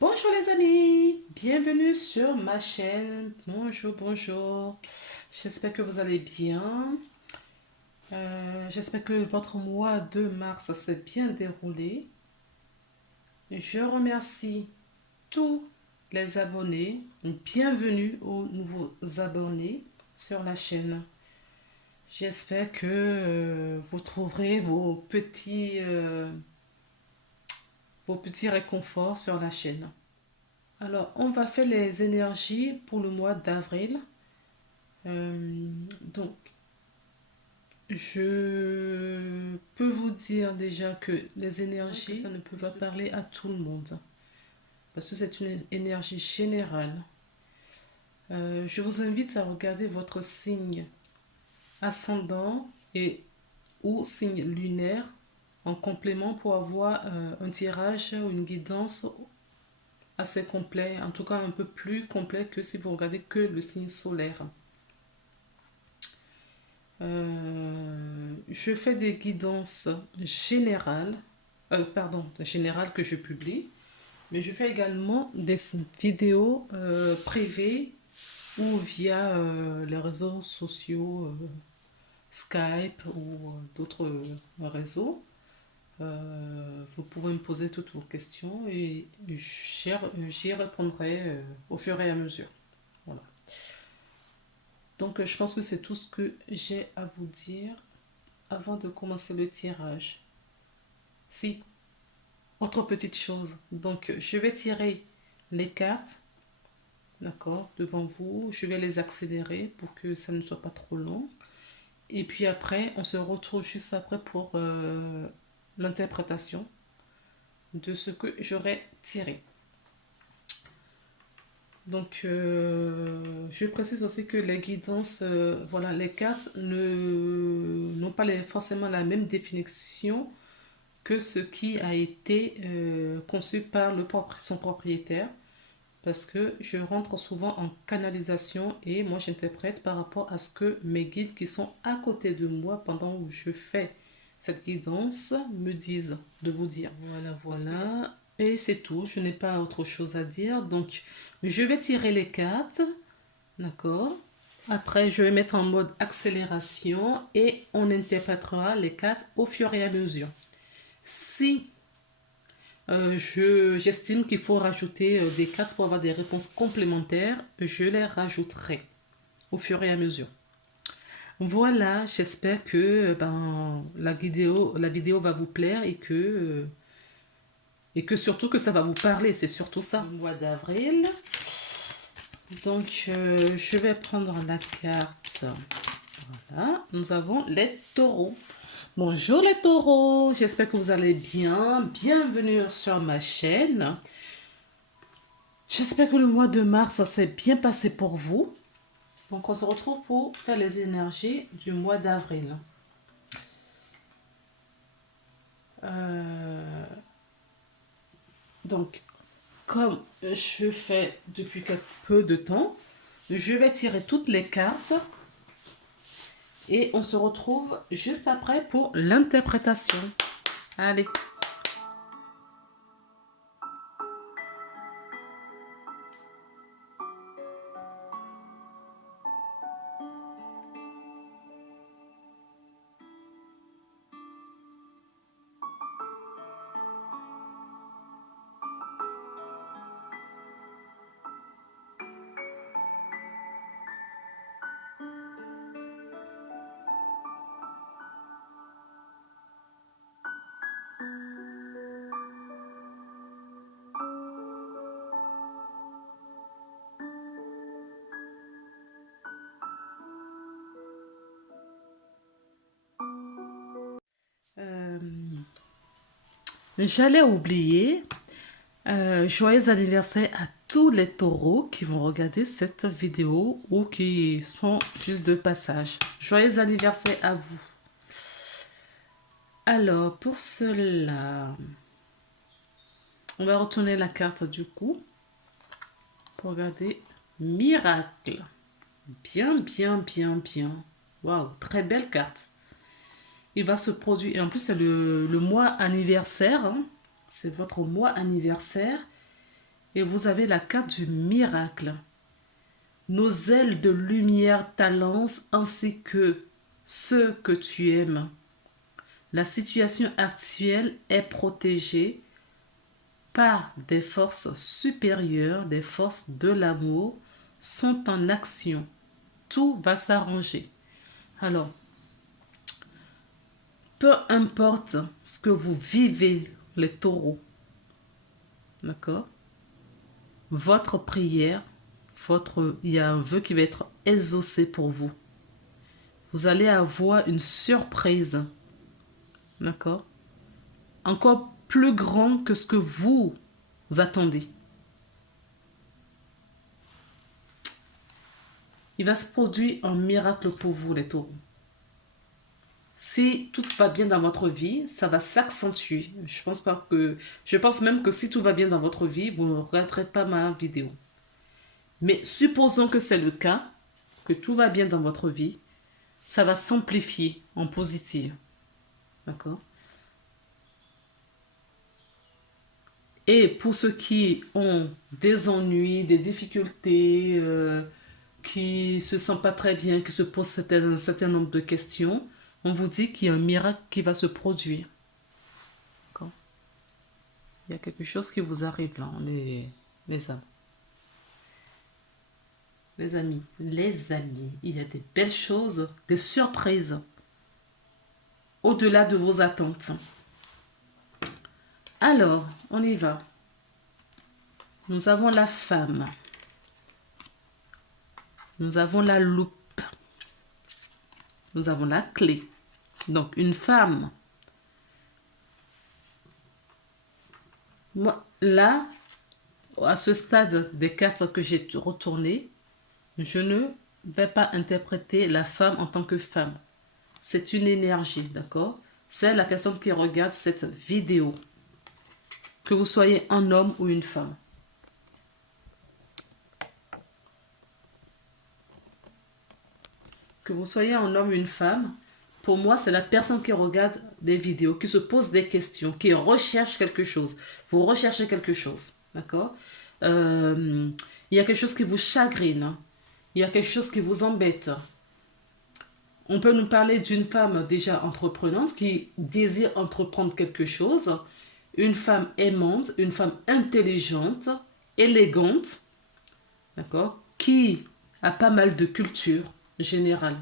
Bonjour les amis, bienvenue sur ma chaîne. Bonjour. J'espère que vous allez bien. J'espère que votre mois de mars s'est bien déroulé. Je remercie tous les abonnés. Bienvenue aux nouveaux abonnés sur la chaîne. J'espère que vous trouverez vos petits réconforts sur la chaîne. Alors, on va faire les énergies pour le mois d'avril. Donc, je peux vous dire déjà que les énergies, ça ne peut pas parler à tout le monde. Parce que c'est une énergie générale. Je vous invite à regarder votre signe ascendant et ou signe lunaire en complément pour avoir un tirage ou une guidance assez complet, en tout cas un peu plus complet que si vous regardez que le signe solaire. Je fais des guidances générales que je publie, mais je fais également des vidéos privées ou via les réseaux sociaux, Skype ou d'autres réseaux. Vous pouvez me poser toutes vos questions et j'y répondrai au fur et à mesure. Voilà. Donc, je pense que c'est tout ce que j'ai à vous dire avant de commencer le tirage. Si, autre petite chose. Donc, je vais tirer les cartes, d'accord, devant vous. Je vais les accélérer pour que ça ne soit pas trop long. Et puis après, on se retrouve juste après pour l'interprétation de ce que j'aurai tiré. Donc, je précise aussi que les guidances, voilà, les cartes n'ont pas forcément la même définition que ce qui a été conçu par son propriétaire, parce que je rentre souvent en canalisation et moi j'interprète par rapport à ce que mes guides qui sont à côté de moi pendant que je fais cette guidance me disent de vous dire. Voilà. Et c'est tout, je n'ai pas autre chose à dire. Donc, je vais tirer les cartes, d'accord? Après, je vais mettre en mode accélération et on interprétera les cartes au fur et à mesure. Si j'estime qu'il faut rajouter des cartes pour avoir des réponses complémentaires, je les rajouterai au fur et à mesure. Voilà, j'espère que la vidéo va vous plaire et que surtout que ça va vous parler, c'est surtout ça. Le mois d'avril. Donc, je vais prendre la carte. Voilà, nous avons les taureaux. Bonjour les taureaux, j'espère que vous allez bien. Bienvenue sur ma chaîne. J'espère que le mois de mars s'est bien passé pour vous. Donc, on se retrouve pour faire les énergies du mois d'avril. Donc, comme je fais depuis peu de temps, je vais tirer toutes les cartes et on se retrouve juste après pour l'interprétation. Allez. J'allais oublier. Joyeux anniversaire à tous les taureaux qui vont regarder cette vidéo ou qui sont juste de passage. Joyeux anniversaire à vous. Alors, pour cela, on va retourner la carte du coup pour regarder miracle. Bien. Waouh, très belle carte. Il va se produire, et en plus c'est le mois anniversaire, hein. C'est votre mois anniversaire. Et vous avez la carte du miracle. Nos ailes de lumière t'alancent ainsi que ceux que tu aimes. La situation actuelle est protégée par des forces supérieures, des forces de l'amour sont en action. Tout va s'arranger. Alors, peu importe ce que vous vivez, les taureaux, d'accord? Votre prière, il y a un vœu qui va être exaucé pour vous. Vous allez avoir une surprise, d'accord? Encore plus grand que ce que vous attendez. Il va se produire un miracle pour vous, les taureaux. Si tout va bien dans votre vie, ça va s'accentuer. Je pense même que si tout va bien dans votre vie, vous ne regretterez pas ma vidéo. Mais supposons que c'est le cas, que tout va bien dans votre vie, ça va s'amplifier en positif. D'accord? Et pour ceux qui ont des ennuis, des difficultés, qui ne se sentent pas très bien, qui se posent un certain nombre de questions, on vous dit qu'il y a un miracle qui va se produire. D'accord? Il y a quelque chose qui vous arrive là, les âmes. Les amis, il y a des belles choses, des surprises, au-delà de vos attentes. Alors, on y va. Nous avons la femme. Nous avons la loupe. Nous avons la clé. Donc, une femme. Moi, là, à ce stade des cartes que j'ai retournées, je ne vais pas interpréter la femme en tant que femme. C'est une énergie, d'accord? C'est la personne qui regarde cette vidéo. Que vous soyez un homme ou une femme. Que vous soyez un homme ou une femme, pour moi, c'est la personne qui regarde des vidéos, qui se pose des questions, qui recherche quelque chose. Vous recherchez quelque chose, d'accord? Il y a quelque chose qui vous chagrine. Il y a quelque chose qui vous embête. On peut nous parler d'une femme déjà entreprenante qui désire entreprendre quelque chose. Une femme aimante, une femme intelligente, élégante, d'accord? Qui a pas mal de culture générale.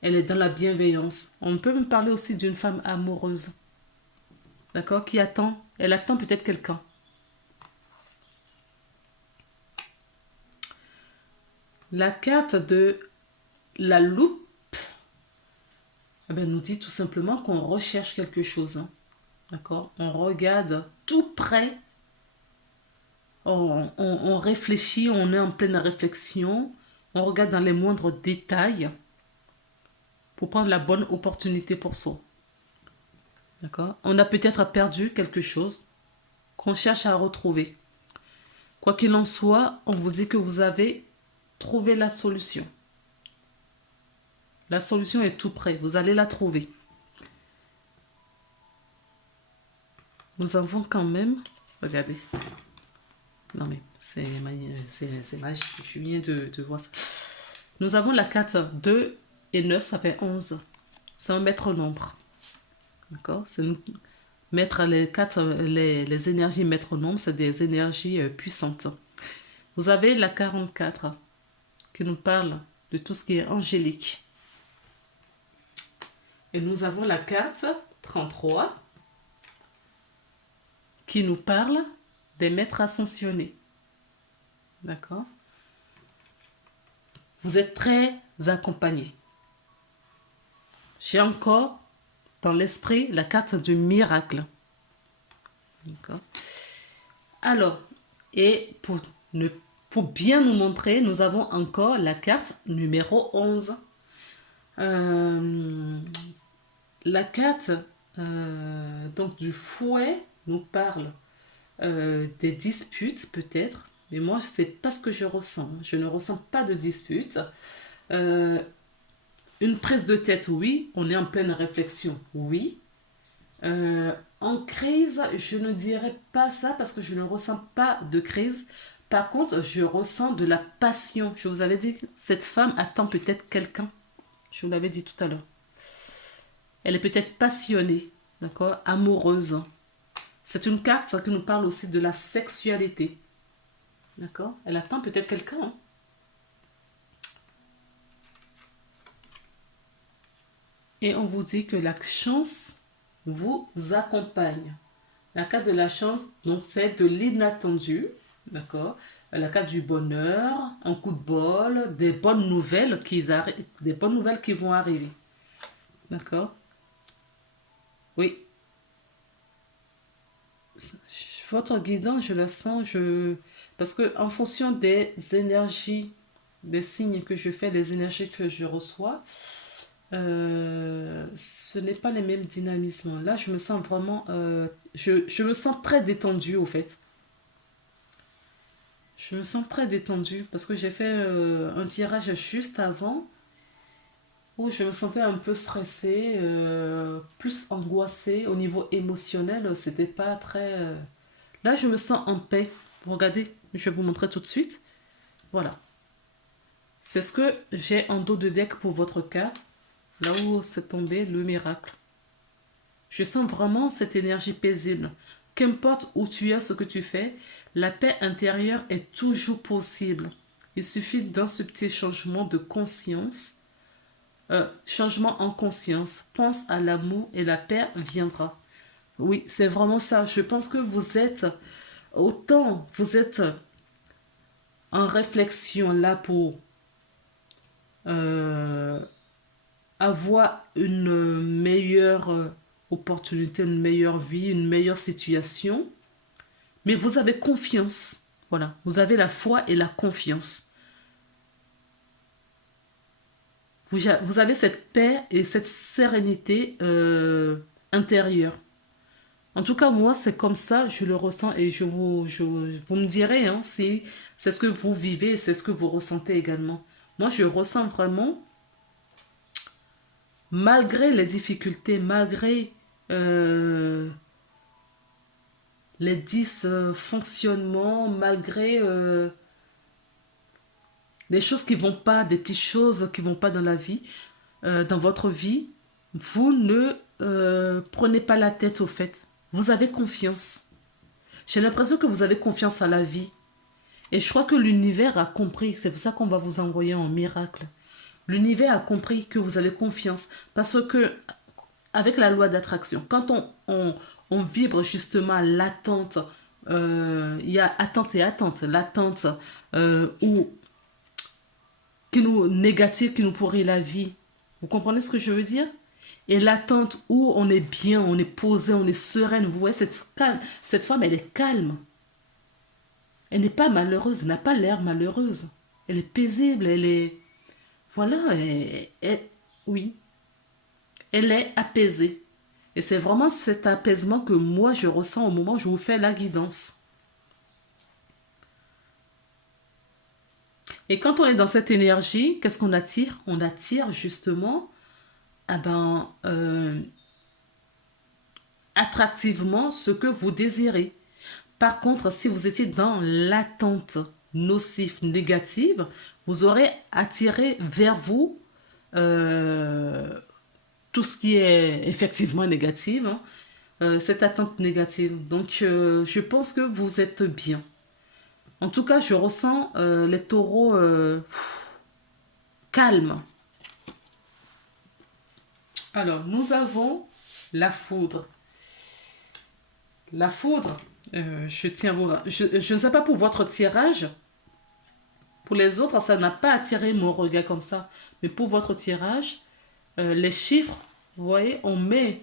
Elle est dans la bienveillance. On peut me parler aussi d'une femme amoureuse. D'accord? Qui attend. Elle attend peut-être quelqu'un. La carte de la loupe nous dit tout simplement qu'on recherche quelque chose. Hein. D'accord? On regarde tout près. On réfléchit, on est en pleine réflexion. On regarde dans les moindres détails pour prendre la bonne opportunité pour soi. D'accord? On a peut-être perdu quelque chose qu'on cherche à retrouver. Quoi qu'il en soit, on vous dit que vous avez trouvé la solution. La solution est tout près. Vous allez la trouver. Nous avons quand même... Regardez. Non mais c'est magique. Je viens de voir ça. Nous avons la carte 2 et 9, ça fait 11. C'est un maître nombre. D'accord? C'est les énergies maître nombre, c'est des énergies puissantes. Vous avez la 44 qui nous parle de tout ce qui est angélique. Et nous avons la carte 33 qui nous parle des maîtres ascensionnés. D'accord? Vous êtes très accompagnés. J'ai encore dans l'esprit la carte du miracle. D'accord? Alors, et pour bien nous montrer, nous avons encore la carte numéro 11. La carte donc du fouet nous parle des disputes peut-être, mais moi c'est pas ce que je ressens. Je ne ressens pas de dispute. Une prise de tête, oui. On est en pleine réflexion, oui. En crise, je ne dirais pas ça parce que je ne ressens pas de crise. Par contre, je ressens de la passion. Je vous avais dit, cette femme attend peut-être quelqu'un. Je vous l'avais dit tout à l'heure. Elle est peut-être passionnée, d'accord, amoureuse. C'est une carte qui nous parle aussi de la sexualité, d'accord. Elle attend peut-être quelqu'un, hein. Et on vous dit que la chance vous accompagne. La carte de la chance, donc c'est de l'inattendu, d'accord. La carte du bonheur, un coup de bol, des bonnes nouvelles qui vont arriver, d'accord. Oui, votre guidance, je la sens, parce que en fonction des énergies, des signes que je fais, des énergies que je reçois, ce n'est pas les mêmes dynamismes. Là, je me sens vraiment, je me sens très détendue au fait. Je me sens très détendue parce que j'ai fait un tirage juste avant où je me sentais un peu stressée, plus angoissée au niveau émotionnel. C'était pas très. Là, je me sens en paix. Regardez, je vais vous montrer tout de suite. Voilà. C'est ce que j'ai en dos de deck pour votre carte. Là où c'est tombé le miracle. Je sens vraiment cette énergie paisible. Qu'importe où tu es, ce que tu fais, la paix intérieure est toujours possible. Il suffit d'un subtil changement de conscience, changement en conscience. Pense à l'amour et la paix viendra. Oui, c'est vraiment ça. Je pense que vous êtes en réflexion là pour euh, avoir une meilleure opportunité, une meilleure vie, une meilleure situation. Mais vous avez confiance. Voilà, vous avez la foi et la confiance. Vous avez cette paix et cette sérénité intérieure. En tout cas, moi, c'est comme ça, je le ressens et vous me direz hein, si c'est ce que vous vivez, c'est ce que vous ressentez également. Moi, je ressens vraiment, malgré les difficultés, malgré euh, les dysfonctionnements, malgré des choses qui vont pas, des petites choses qui vont pas dans la vie, dans votre vie, vous ne prenez pas la tête au fait. Vous avez confiance. J'ai l'impression que vous avez confiance à la vie. Et je crois que l'univers a compris. C'est pour ça qu'on va vous envoyer un miracle. L'univers a compris que vous avez confiance. Parce que, avec la loi d'attraction, quand on vibre justement l'attente, il y a attente et attente. L'attente ou qui nous négative, qui nous pourrit la vie. Vous comprenez ce que je veux dire? Et l'attente où on est bien, on est posé, on est sereine. Vous voyez, cette femme, elle est calme. Elle n'est pas malheureuse, elle n'a pas l'air malheureuse. Elle est paisible, elle est... Voilà, oui, elle est apaisée. Et c'est vraiment cet apaisement que moi, je ressens au moment où je vous fais la guidance. Et quand on est dans cette énergie, qu'est-ce qu'on attire? On attire justement ah ben, attractivement ce que vous désirez. Par contre, si vous étiez dans l'attente nocive, négative, vous aurez attiré vers vous euh, tout ce qui est effectivement négatif, hein, cette attente négative. Donc, je pense que vous êtes bien. En tout cas, je ressens les taureaux calmes. Alors, nous avons la foudre. La foudre, je tiens à vous... je ne sais pas pour votre tirage. Pour les autres, ça n'a pas attiré mon regard comme ça. Mais pour votre tirage, les chiffres, vous voyez, on met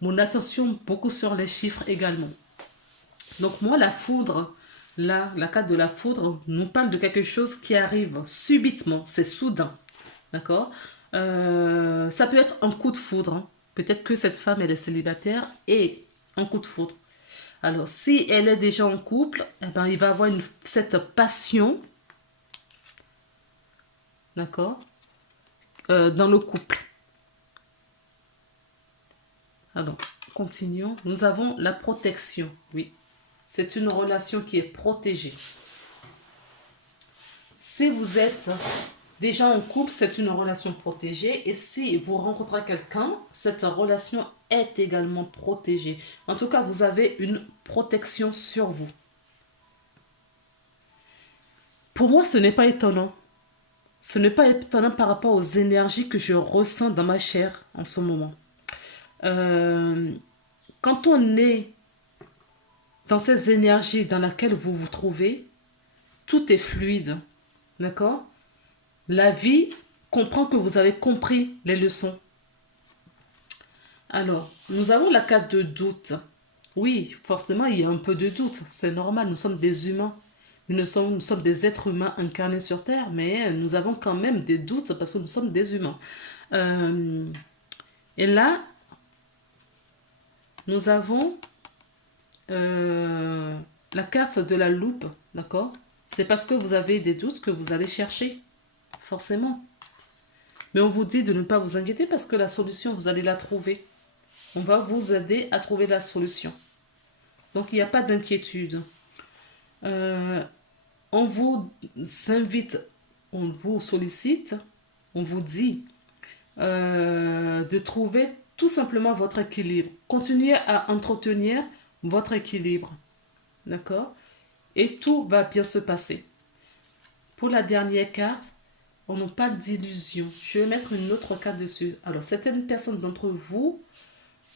mon attention beaucoup sur les chiffres également. Donc moi, la foudre, là, la carte de la foudre nous parle de quelque chose qui arrive subitement, c'est soudain. D'accord. Ça peut être un coup de foudre, hein. Peut-être que cette femme, elle est célibataire et un coup de foudre. Alors, si elle est déjà en couple, eh ben, il va avoir cette passion, d'accord, dans le couple. Alors, continuons. Nous avons la protection. Oui, c'est une relation qui est protégée. Si vous êtes déjà en couple, c'est une relation protégée. Et si vous rencontrez quelqu'un, cette relation est également protégée. En tout cas, vous avez une protection sur vous. Pour moi, ce n'est pas étonnant. Ce n'est pas étonnant par rapport aux énergies que je ressens dans ma chair en ce moment. Euh, Quand on est dans ces énergies dans lesquelles vous vous trouvez, tout est fluide. D'accord? La vie comprend que vous avez compris les leçons. Alors, nous avons la carte de doute. Oui, forcément, il y a un peu de doute. C'est normal, nous sommes des humains. Nous sommes des êtres humains incarnés sur Terre, mais nous avons quand même des doutes parce que nous sommes des humains. Euh, et là, nous avons euh, la carte de la loupe, d'accord? C'est parce que vous avez des doutes que vous allez chercher, forcément. Mais on vous dit de ne pas vous inquiéter parce que la solution, vous allez la trouver. On va vous aider à trouver la solution. Donc, il n'y a pas d'inquiétude. Euh, on vous invite, on vous sollicite, on vous dit de trouver tout simplement votre équilibre. Continuez à entretenir votre équilibre. D'accord? Et tout va bien se passer. Pour la dernière carte, on nous parle d'illusion. Je vais mettre une autre carte dessus. Alors, certaines personnes d'entre vous,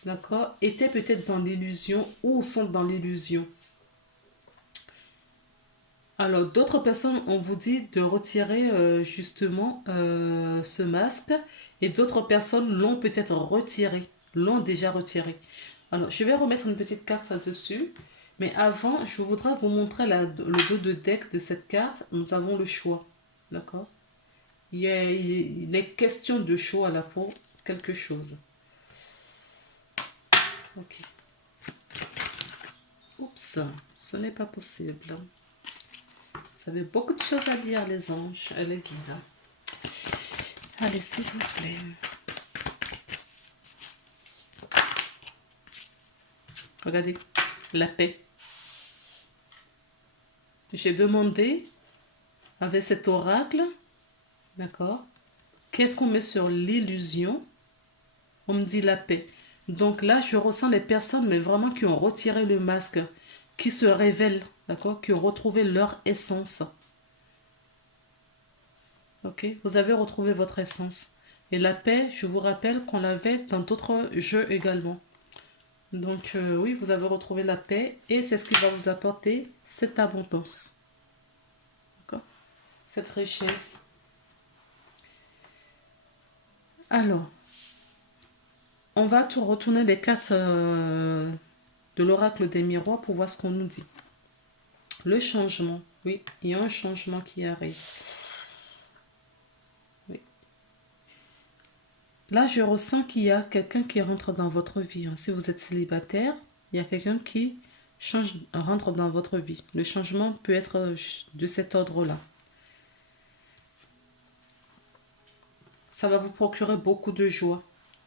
d'accord, étaient peut-être dans l'illusion ou sont dans l'illusion. Alors, d'autres personnes, on vous dit de retirer justement ce masque et d'autres personnes l'ont peut-être retiré, l'ont déjà retiré. Alors, je vais remettre une petite carte dessus. Mais avant, je voudrais vous montrer le dos de deck de cette carte. Nous avons le choix. D'accord? Il est question de choix là pour quelque chose. Ok. Oups, ce n'est pas possible. Vous avez beaucoup de choses à dire, les anges et les guides. Allez, s'il vous plaît. Regardez, la paix. J'ai demandé, avec cet oracle, d'accord, qu'est-ce qu'on met sur l'illusion? On me dit la paix. Donc là, je ressens les personnes, mais vraiment qui ont retiré le masque, qui se révèlent, d'accord, qui ont retrouvé leur essence. Ok, vous avez retrouvé votre essence. Et la paix, je vous rappelle qu'on l'avait dans d'autres jeux également. Donc oui, vous avez retrouvé la paix et c'est ce qui va vous apporter cette abondance. D'accord? Cette richesse. Alors, on va tout retourner les cartes de l'oracle des miroirs pour voir ce qu'on nous dit. Le changement. Oui, il y a un changement qui arrive. Oui. Là, je ressens qu'il y a quelqu'un qui rentre dans votre vie. Si vous êtes célibataire, il y a quelqu'un qui rentre dans votre vie. Le changement peut être de cet ordre-là. Ça va vous procurer beaucoup de joie.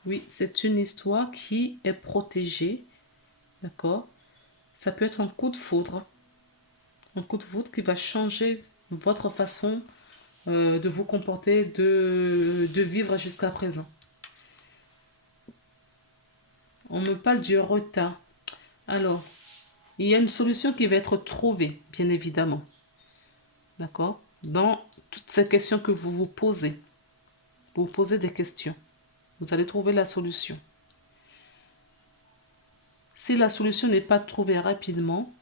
Oui, c'est une histoire qui est protégée. D'accord? Ça peut être un coup de foudre. Un coup de foudre qui va changer votre façon de vous comporter, de vivre jusqu'à présent. On me parle du retard. Alors, il y a une solution qui va être trouvée, bien évidemment. D'accord? Dans toutes ces questions que vous vous posez. Vous vous posez des questions. Vous allez trouver la solution. Si la solution n'est pas trouvée rapidement,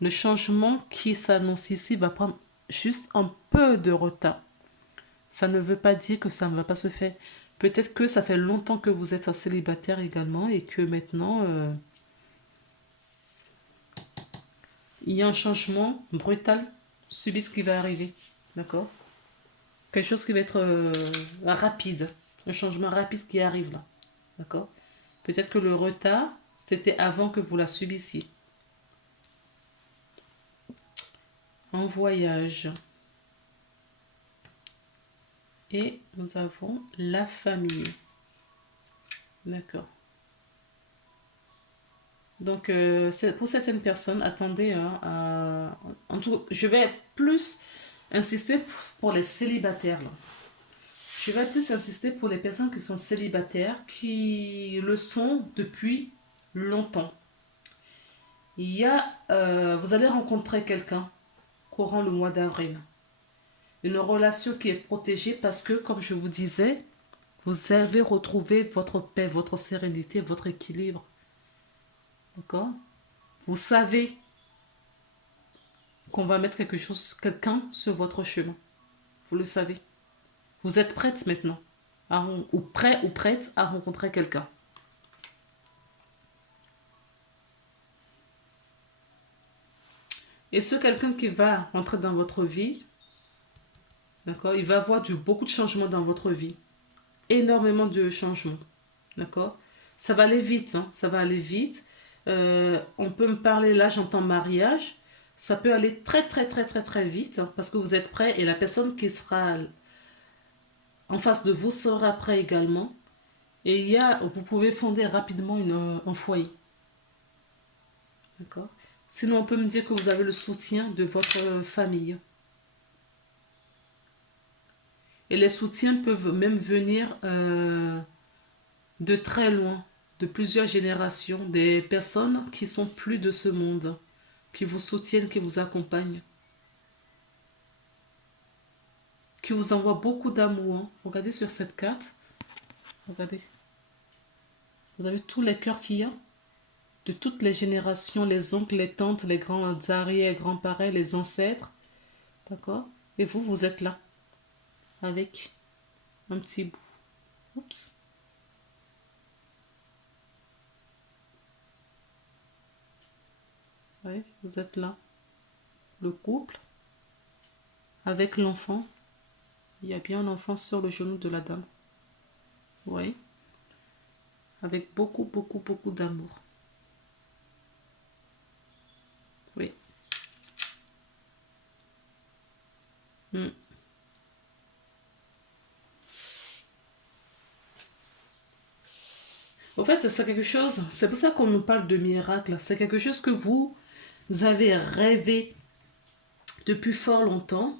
le changement qui s'annonce ici va prendre juste un peu de retard. Ça ne veut pas dire que ça ne va pas se faire. Peut-être que ça fait longtemps que vous êtes un célibataire également et que maintenant, il y a un changement brutal, subit qui va arriver. D'accord? Quelque chose qui va être rapide. Un changement rapide qui arrive là. D'accord? Peut-être que le retard, c'était avant que vous la subissiez. En voyage. Et nous avons la famille. D'accord. Donc, pour certaines personnes, attendez, hein, en tout, je vais plus insister pour les célibataires, là. Je vais plus insister pour les personnes qui sont célibataires, qui le sont depuis longtemps. Vous allez rencontrer quelqu'un courant le mois d'avril. Une relation qui est protégée parce que, comme je vous disais, vous avez retrouvé votre paix, votre sérénité, votre équilibre. D'accord? Vous savez qu'on va mettre quelqu'un sur votre chemin. Vous le savez. Vous êtes prête maintenant, ou prêt ou prête à rencontrer quelqu'un. Et ce quelqu'un qui va rentrer dans votre vie, d'accord, il va avoir beaucoup de changements dans votre vie. Énormément de changements. D'accord? Ça va aller vite, hein, ça va aller vite. On peut me parler, là j'entends mariage. Ça peut aller très très très très très vite, hein, parce que vous êtes prêt et la personne qui sera en face de vous sera prêt également. Et vous pouvez fonder rapidement un foyer. D'accord? Sinon, on peut me dire que vous avez le soutien de votre famille. Et les soutiens peuvent même venir de très loin, de plusieurs générations, des personnes qui sont plus de ce monde, qui vous soutiennent, qui vous accompagnent, qui vous envoient beaucoup d'amour, hein. Regardez sur cette carte. Regardez. Vous avez tous les cœurs qu'il y a, de toutes les générations, les oncles, les tantes, les grands arrière, grands-parents, les ancêtres. D'accord? Et vous, vous êtes là, avec un petit bout. Oups. Oui, vous êtes là. Le couple, avec l'enfant. Il y a bien un enfant sur le genou de la dame. Oui. Avec beaucoup, beaucoup, beaucoup d'amour. Oui. Hmm. Au fait, c'est quelque chose, c'est pour ça qu'on nous parle de miracle. C'est quelque chose que vous avez rêvé depuis fort longtemps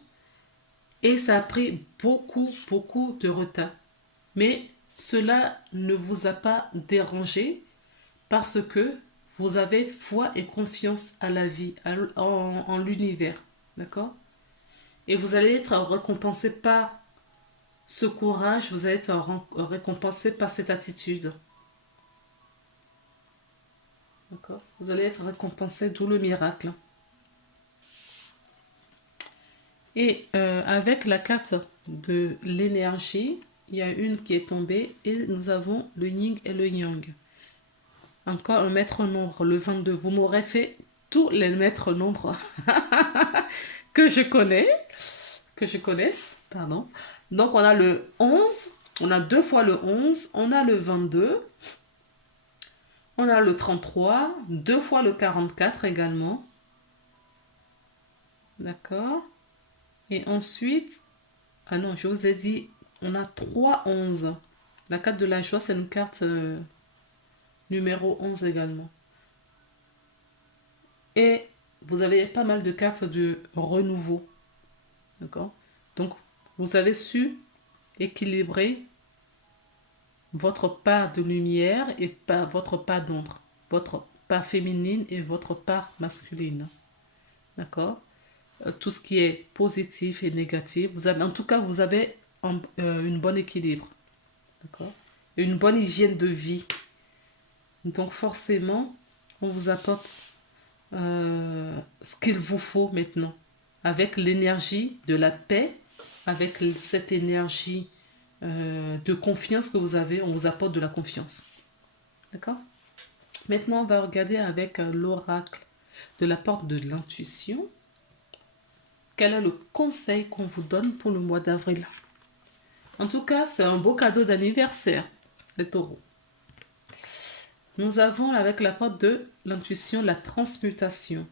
et ça a pris beaucoup, beaucoup de retard. Mais cela ne vous a pas dérangé parce que vous avez foi et confiance à la vie, en l'univers. D'accord? Et vous allez être récompensé par ce courage, vous allez être récompensé par cette attitude. D'accord? Vous allez être récompensé, d'où le miracle. Et avec la carte de l'énergie, il y a une qui est tombée et nous avons le yin et le yang. Encore un maître nombre, le 22. Vous m'aurez fait tous les maîtres nombres que je connais, que je connaisse, pardon. Donc on a le 11, on a deux fois le 11, on a le 22, on a le 33, deux fois le 44 également. D'accord? Et ensuite, ah non, je vous ai dit, on a 3 11. La carte de la joie, c'est une carte numéro 11 également. Et vous avez pas mal de cartes de renouveau. D'accord? Donc, vous avez su équilibrer votre part de lumière et votre part d'ombre. Votre part féminine et votre part masculine. D'accord? Tout ce qui est positif et négatif. En tout cas, vous avez une bonne équilibre. D'accord? Une bonne hygiène de vie. Donc forcément, on vous apporte ce qu'il vous faut maintenant. Avec l'énergie de la paix, avec cette énergie de confiance que vous avez, on vous apporte de la confiance. D'accord? Maintenant, on va regarder avec l'oracle de la porte de l'intuition. Quel est le conseil qu'on vous donne pour le mois d'avril? En tout cas, c'est un beau cadeau d'anniversaire, les taureaux. Nous avons avec la porte de l'intuition la transmutation.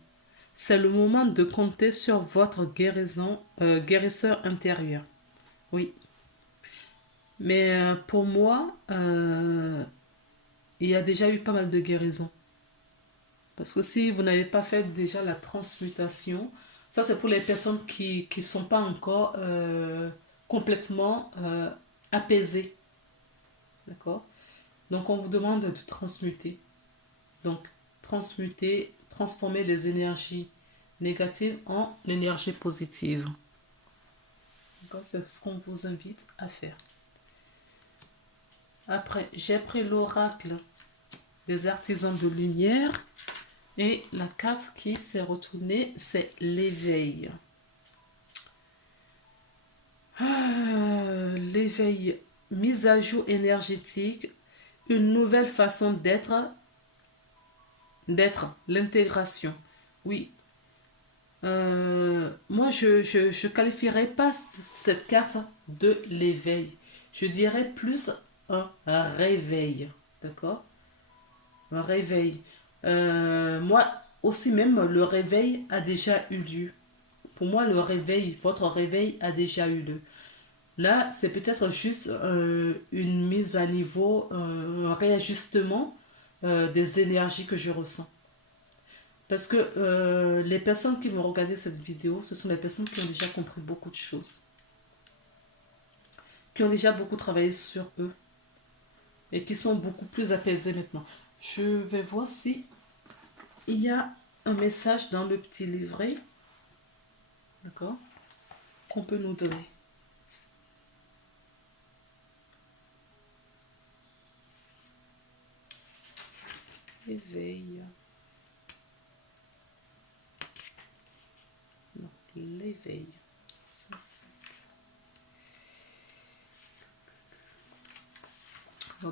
C'est le moment de compter sur votre guérisseur intérieur. Oui. Mais pour moi, il y a déjà eu pas mal de guérisons. Parce que si vous n'avez pas fait déjà la transmutation, ça c'est pour les personnes qui ne sont pas encore complètement apaisées. D'accord? Donc on vous demande de transmuter. Donc transmuter, transformer les énergies négatives en énergie positive. C'est ce qu'on vous invite à faire. Après, j'ai pris l'oracle des artisans de lumière et la carte qui s'est retournée, c'est l'éveil. L'éveil, mise à jour énergétique, une nouvelle façon d'être, l'intégration. Oui. Moi, je qualifierais pas cette carte de l'éveil. Je dirais plus un réveil. D'accord? Un réveil. Moi aussi même, le réveil a déjà eu lieu. Pour moi, le réveil, votre réveil a déjà eu lieu. Là, c'est peut-être juste une mise à niveau, un réajustement des énergies que je ressens. Parce que les personnes qui vont regarder cette vidéo, ce sont les personnes qui ont déjà compris beaucoup de choses, qui ont déjà beaucoup travaillé sur eux et qui sont beaucoup plus apaisées maintenant. Je vais voir si il y a un message dans le petit livret, d'accord, qu'on peut nous donner. Éveil. Non, l'éveil. Ça,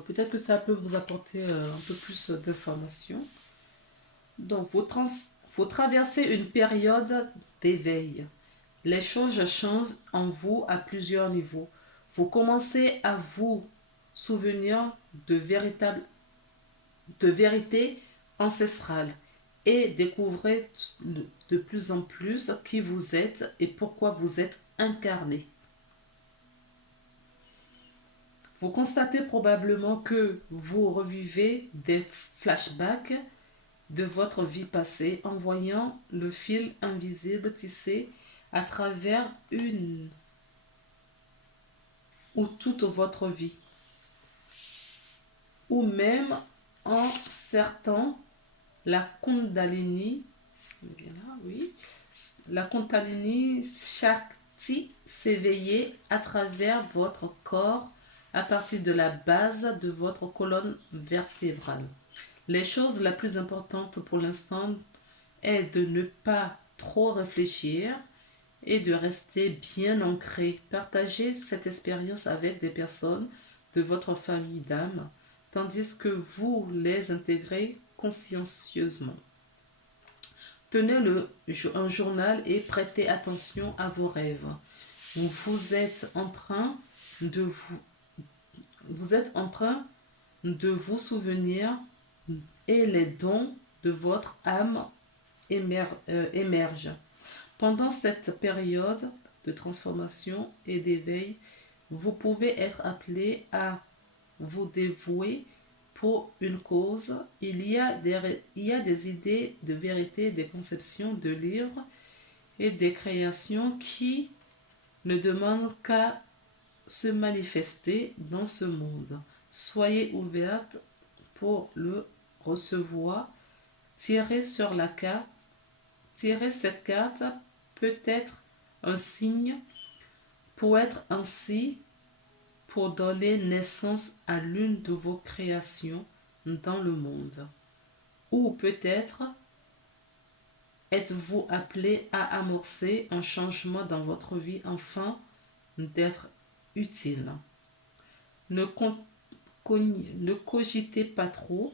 peut-être que ça peut vous apporter un peu plus d'informations. Donc, vous traversez une période d'éveil. Les choses changent en vous à plusieurs niveaux. Vous commencez à vous souvenir de vérités ancestrales et découvrez de plus en plus qui vous êtes et pourquoi vous êtes incarné. Vous constatez probablement que vous revivez des flashbacks de votre vie passée en voyant le fil invisible tissé à travers une ou toute votre vie. Ou même en certain la Kundalini, oui, la Kundalini Shakti s'éveiller à travers votre corps à partir de la base de votre colonne vertébrale. Les choses la plus importante pour l'instant est de ne pas trop réfléchir et de rester bien ancré. Partagez cette expérience avec des personnes de votre famille d'âme, tandis que vous les intégrez consciencieusement. Tenez un journal et prêtez attention à vos rêves. Vous êtes en train de vous souvenir et les dons de votre âme émergent. Pendant cette période de transformation et d'éveil, vous pouvez être appelé à vous dévouer pour une cause. Il y a des idées de vérité, des conceptions de livres et des créations qui ne demandent qu'à se manifester dans ce monde. Soyez ouverte pour le recevoir. Tirez cette carte peut être un signe pour être ainsi pour donner naissance à l'une de vos créations dans le monde. Ou peut-être êtes-vous appelé à amorcer un changement dans votre vie afin d'être utile. Ne cogitez pas trop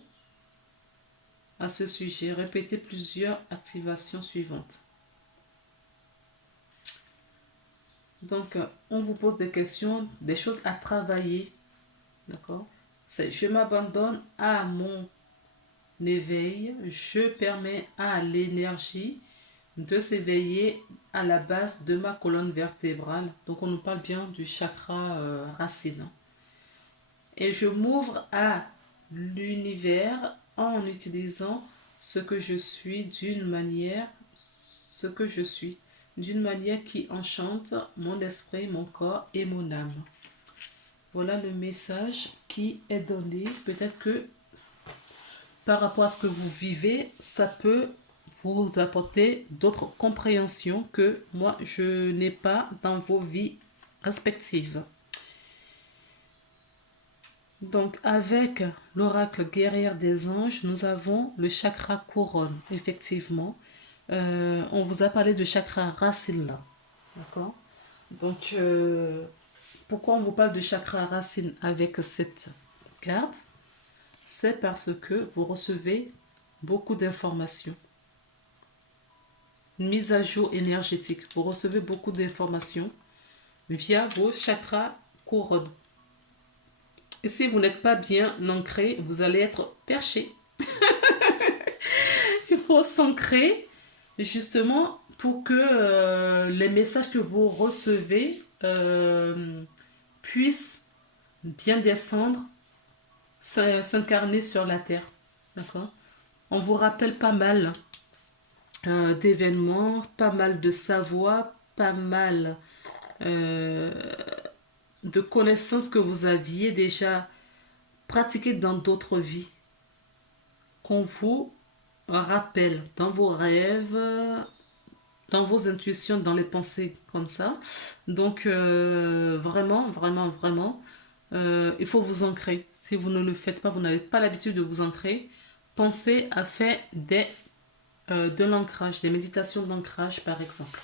à ce sujet. Répétez plusieurs activations suivantes. Donc, on vous pose des questions, des choses à travailler. D'accord? Je m'abandonne à mon éveil. Je permets à l'énergie de s'éveiller à la base de ma colonne vertébrale. Donc, on nous parle bien du chakra racine. Et je m'ouvre à l'univers en utilisant ce que je suis d'une manière, ce que je suis, d'une manière qui enchante mon esprit, mon corps et mon âme. Voilà le message qui est donné. Peut-être que par rapport à ce que vous vivez, ça peut vous apporter d'autres compréhensions que moi, je n'ai pas dans vos vies respectives. Donc, avec l'oracle guerrière des anges, nous avons le chakra couronne, effectivement. On vous a parlé de chakra racine là. D'accord? Donc, pourquoi on vous parle de chakra racine avec cette carte? C'est parce que vous recevez beaucoup d'informations. Une mise à jour énergétique. Vous recevez beaucoup d'informations via vos chakras couronnes. Et si vous n'êtes pas bien ancré, vous allez être perché. Il faut s'ancrer justement pour que les messages que vous recevez puissent bien descendre, s'incarner sur la terre. D'accord? On vous rappelle pas mal d'événements, pas mal de savoir, pas mal de connaissances que vous aviez déjà pratiquées dans d'autres vies, qu'on vous rappelle dans vos rêves, dans vos intuitions, dans les pensées comme ça. Donc vraiment, vraiment, vraiment, il faut vous ancrer. Si vous ne le faites pas, vous n'avez pas l'habitude de vous ancrer, pensez à faire de l'ancrage, des méditations d'ancrage par exemple.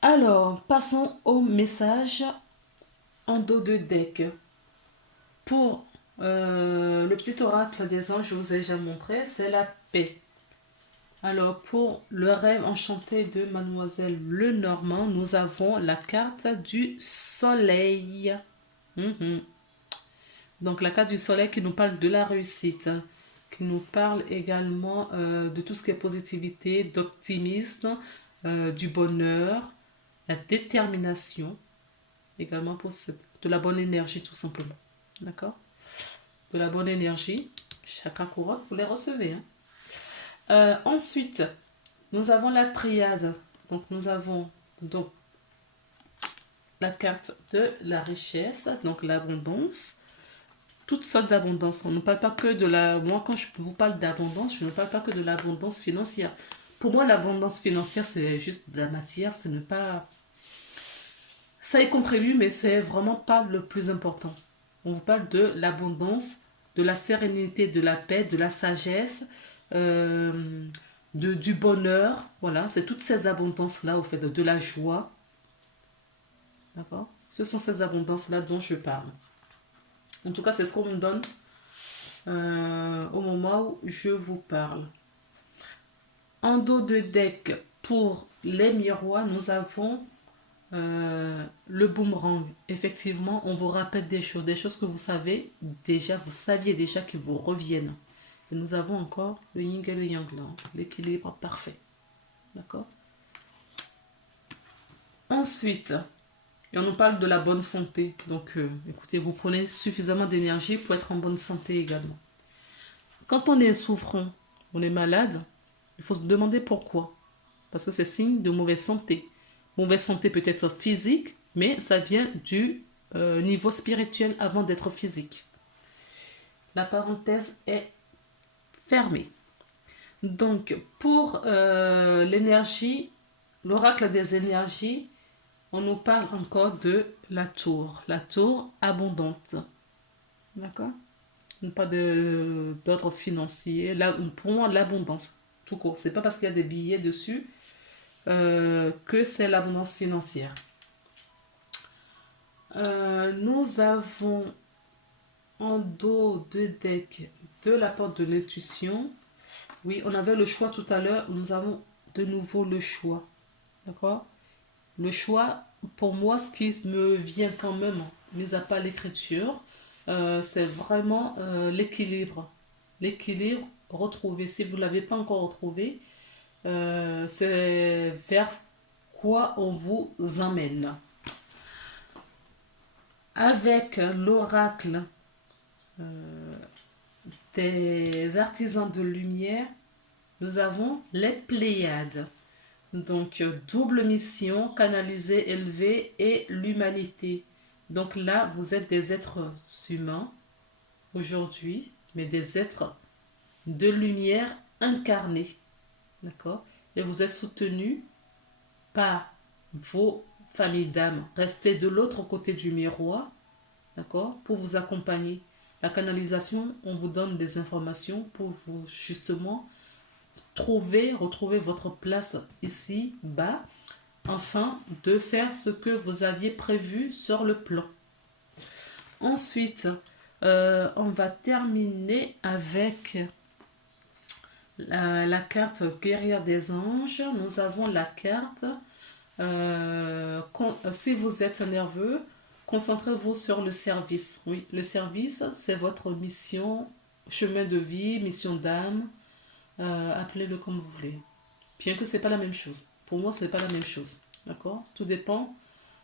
Alors, passons au message en dos de deck. Pour le petit oracle des anges, je vous ai déjà montré, c'est la paix. Alors, pour le rêve enchanté de Mademoiselle Lenormand, nous avons la carte du soleil. Donc, la carte du soleil qui nous parle de la réussite, qui nous parle également de tout ce qui est positivité, d'optimisme, du bonheur, la détermination, également pour de la bonne énergie tout simplement. D'accord? De la bonne énergie, chakra couronne, vous les recevez. Ensuite, nous avons la triade. Donc, nous avons donc la carte de la richesse, donc l'abondance. Toutes sortes d'abondance. On ne parle pas que de la... Moi, quand je vous parle d'abondance, je ne parle pas que de l'abondance financière. Pour moi, l'abondance financière, c'est juste de la matière. Ce n'est pas... Ça y contribue, mais c'est vraiment pas le plus important. On vous parle de l'abondance, de la sérénité, de la paix, de la sagesse, du bonheur. Voilà, c'est toutes ces abondances-là, au fait, de la joie. D'accord? Ce sont ces abondances-là dont je parle. En tout cas, c'est ce qu'on me donne au moment où je vous parle. En dos de deck, pour les miroirs, nous avons le boomerang. Effectivement, on vous rappelle des choses que vous savez déjà, vous saviez déjà qui vous reviennent. Et nous avons encore le yin et le yang là, l'équilibre parfait. D'accord? Ensuite, et on nous parle de la bonne santé. Donc, écoutez, vous prenez suffisamment d'énergie pour être en bonne santé également. Quand on est souffrant, on est malade, il faut se demander pourquoi. Parce que c'est signe de mauvaise santé. Mauvaise santé peut être physique, mais ça vient du niveau spirituel avant d'être physique. La parenthèse est fermée. Donc, pour l'énergie, l'oracle des énergies, on nous parle encore de la tour abondante. D'accord? Pas d'ordre financier. Là, pour moi, l'abondance, tout court. C'est pas parce qu'il y a des billets dessus que c'est l'abondance financière. Nous avons en dos de deck de la porte de l'intuition. Oui, on avait le choix tout à l'heure. Nous avons de nouveau le choix. D'accord? Le choix, pour moi, ce qui me vient quand même, mis à part l'écriture, c'est vraiment l'équilibre. L'équilibre retrouvé. Si vous ne l'avez pas encore retrouvé, c'est vers quoi on vous emmène. Avec l'oracle des artisans de lumière, nous avons les Pléiades. Donc, double mission, canaliser, élever et l'humanité. Donc là, vous êtes des êtres humains aujourd'hui, mais des êtres de lumière incarnés. D'accord? Et vous êtes soutenus par vos familles d'âmes. Restez de l'autre côté du miroir, d'accord? Pour vous accompagner. La canalisation, on vous donne des informations pour vous justement retrouver votre place ici, bas, afin de faire ce que vous aviez prévu sur le plan. Ensuite, on va terminer avec la carte guerrière des anges. Nous avons la carte si vous êtes nerveux, concentrez-vous sur le service. Oui, le service, c'est votre mission, chemin de vie, mission d'âme, appelez-le comme vous voulez. Bien que ce n'est pas la même chose. Pour moi, ce n'est pas la même chose. D'accord? Tout dépend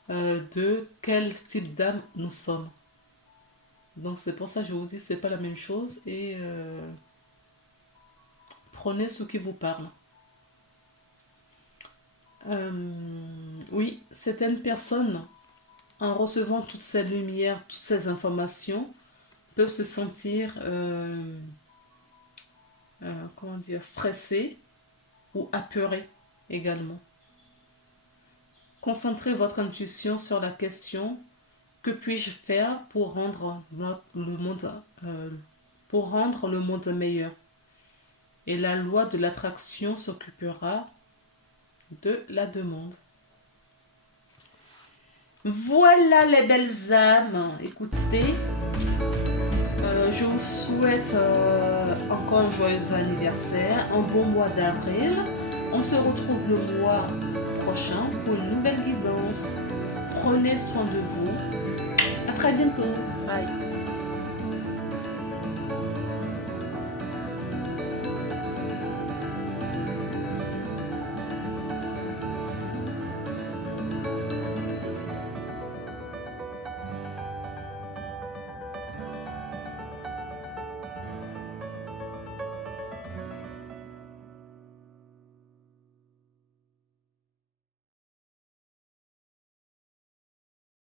de quel type d'âme nous sommes. Donc c'est pour ça que je vous dis c'est pas la même chose et prenez ce qui vous parle. Oui, certaines personnes, en recevant toutes ces lumières, toutes ces informations, peuvent se sentir comment dire, stressées ou apeurées également. Concentrez votre intuition sur la question: que puis-je faire pour rendre le monde meilleur? Et la loi de l'attraction s'occupera de la demande. Voilà les belles âmes. Écoutez, je vous souhaite encore un joyeux anniversaire, un bon mois d'avril. On se retrouve le mois prochain pour une nouvelle guidance. Prenez soin de vous. À très bientôt. Bye.